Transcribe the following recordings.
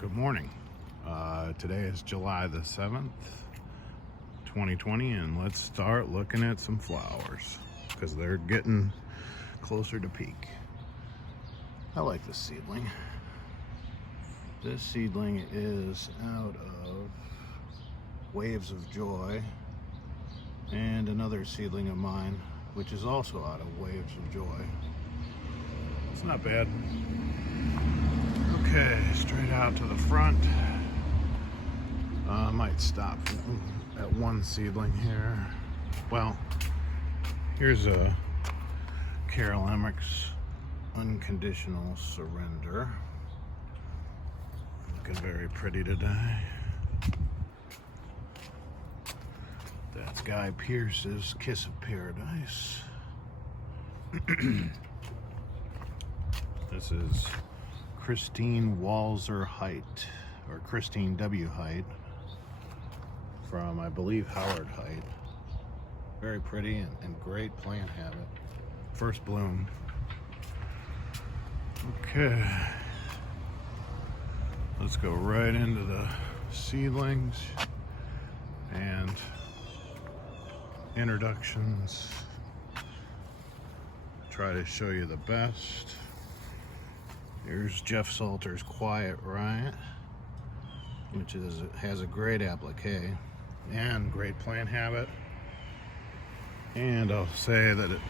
Good morning. Today is July the 7th, 2020, and let's start looking at some flowers because they're getting closer to peak. I like this seedling. This seedling is out of Waves of Joy, and another seedling of mine, which is also out of Waves of Joy. It's not bad. Okay, straight out to the front. I might stop at one seedling here. Well, here's a Carol Emmerich's Unconditional Surrender. Looking very pretty today. That's Guy Pearce's Kiss of Paradise. This is Christine Walzer Height, or Christine W. Height, from, I believe, Howard Height. Very pretty and great plant habit. First bloom. Okay. Let's go right into the seedlings and introductions. Try to show you the best. Here's Jeff Salter's Quiet Riot, which has a great applique and great plant habit. And I'll say that it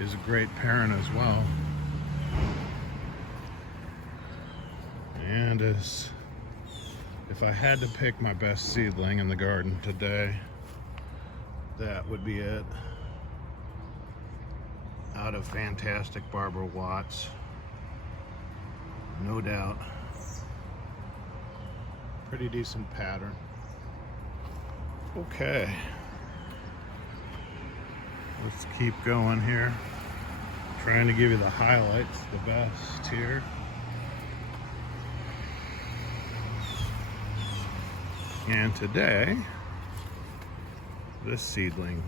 is a great parent as well. And if I had to pick my best seedling in the garden today, that would be it. Out of Fantastic Barbara Watts. No doubt. Pretty decent pattern. Okay. Let's keep going here. Trying to give you the highlights, the best here. And today, this seedling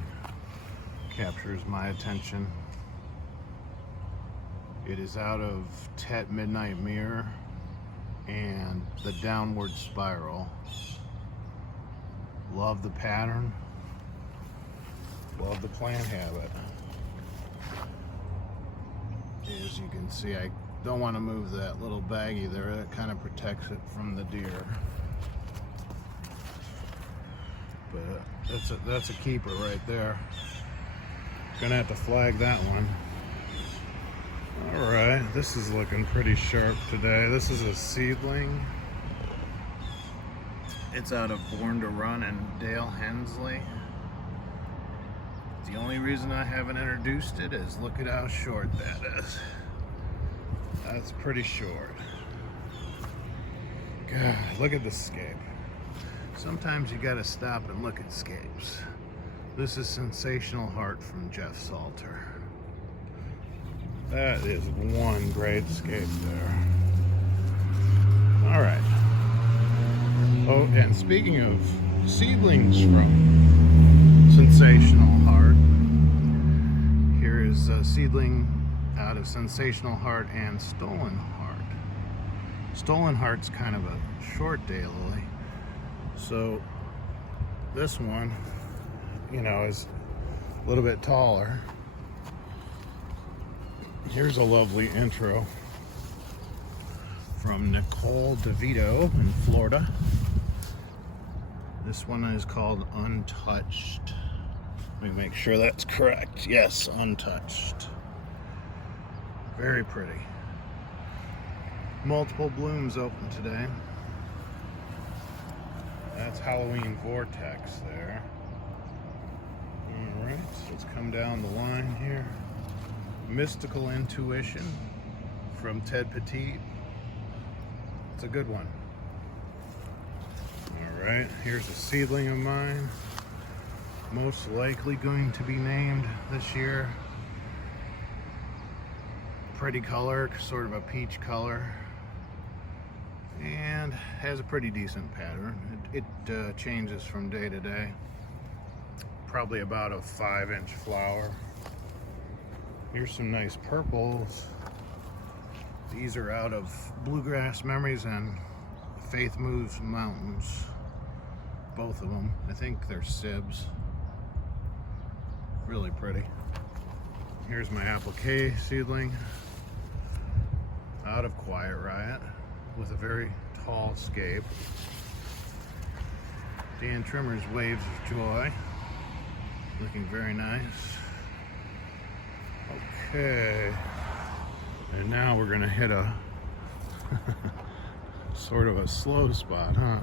captures my attention. It is out of Tet Midnight Mirror and the Downward Spiral. Love the pattern. Love the plant habit. As you can see, I don't want to move that little baggie there. That kind of protects it from the deer. But that's a keeper right there. Gonna have to flag that one. Alright, this is looking pretty sharp today. This is a seedling. It's out of Born to Run and Dale Hensley. The only reason I haven't introduced it is look at how short that is. That's pretty short. God, look at the scape. Sometimes you gotta stop and look at scapes. This is Sensational Heart from Jeff Salter. That is one great scape there. All right. Oh, and speaking of seedlings from Sensational Heart, here is a seedling out of Sensational Heart and Stolen Heart. Stolen Heart's kind of a short daylily, so this one, is a little bit taller. Here's a lovely intro from Nicole DeVito in Florida. This one is called Untouched. Let me make sure that's correct. Yes, Untouched. Very pretty. Multiple blooms open today. That's Halloween Vortex there. All right, so let's come down the line here. Mystical Intuition from Ted Petit. It's a good one. All right, here's a seedling of mine. Most likely going to be named this year. Pretty color, sort of a peach color. And has a pretty decent pattern. It changes from day to day. Probably about a 5-inch flower. Here's some nice purples. These are out of Bluegrass Memories and Faith Moves Mountains. Both of them. I think they're sibs. Really pretty. Here's my applique seedling out of Quiet Riot with a very tall scape. Dan Trimmer's Waves of Joy. Looking very nice. Okay. And now we're gonna hit a sort of a slow spot, huh?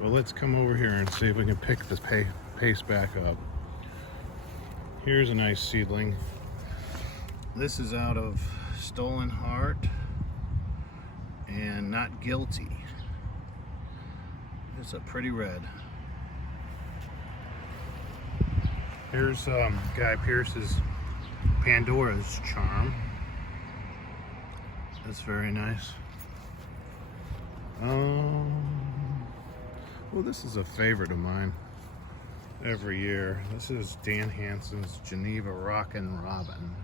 Well, let's come over here and see if we can pick this pace back up. Here's a nice seedling. This is out of Stolen Heart and Not Guilty. It's a pretty red. Here's Guy Pearce's Pandora's Charm. That's very nice. Well, this is a favorite of mine every year. This is Dan Hansen's Geneva Rockin' Robin.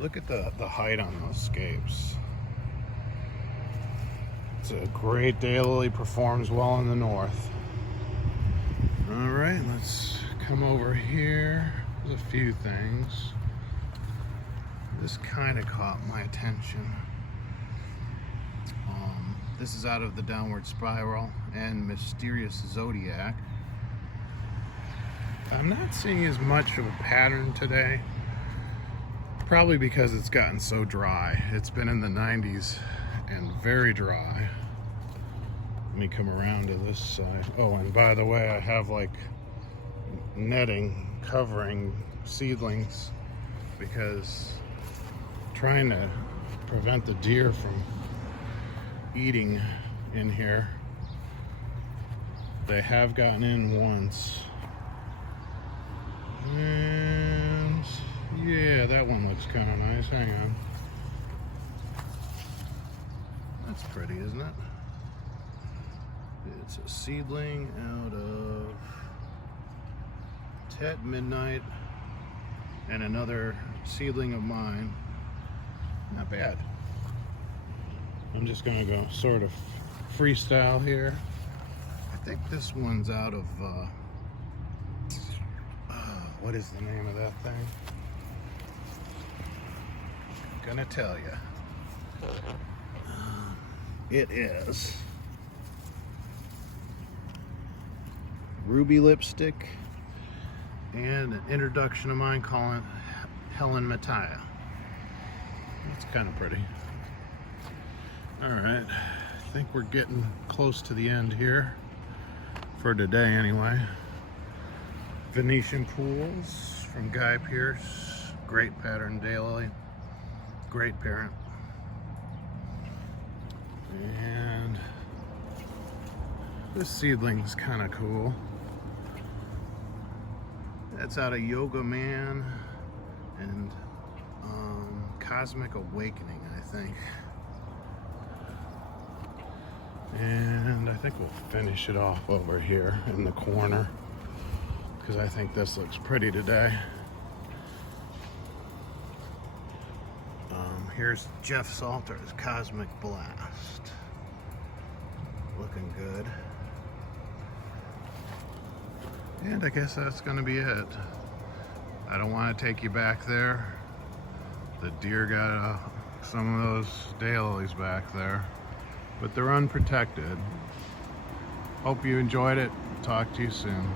Look at the height on those scapes. It's a great Daylily, performs well in the north. All right, let's come over here. There's a few things. This kind of caught my attention. This is out of the Downward Spiral and Mysterious Zodiac. I'm not seeing as much of a pattern today, probably because it's gotten so dry. It's been in the 90s and very dry. Let me come around to this side. Oh, and by the way, I have like netting covering seedlings because I'm trying to prevent the deer from eating in here. They have gotten in once. And yeah, that one looks kind of nice. Hang on. That's pretty, isn't it? It's a seedling out of Tet Midnight and another seedling of mine. Not bad. I'm just gonna go sort of freestyle here. I think this one's out of, what is the name of that thing? I'm gonna tell you. It is Ruby Lipstick and an introduction of mine calling Helen Mattia. It's kind of pretty. All right, I think we're getting close to the end here for today anyway. Venetian Pools from Guy Pearce. Great pattern Daylily. Great parent. And this seedling's kind of cool. That's out of Yoga Man and Cosmic Awakening, I think. And I think we'll finish it off over here in the corner because I think this looks pretty today. Here's Jeff Salter's Cosmic Blast. Looking good. And I guess that's going to be it. I don't want to take you back there. The deer got some of those daylilies back there, but they're unprotected. Hope you enjoyed it. Talk to you soon.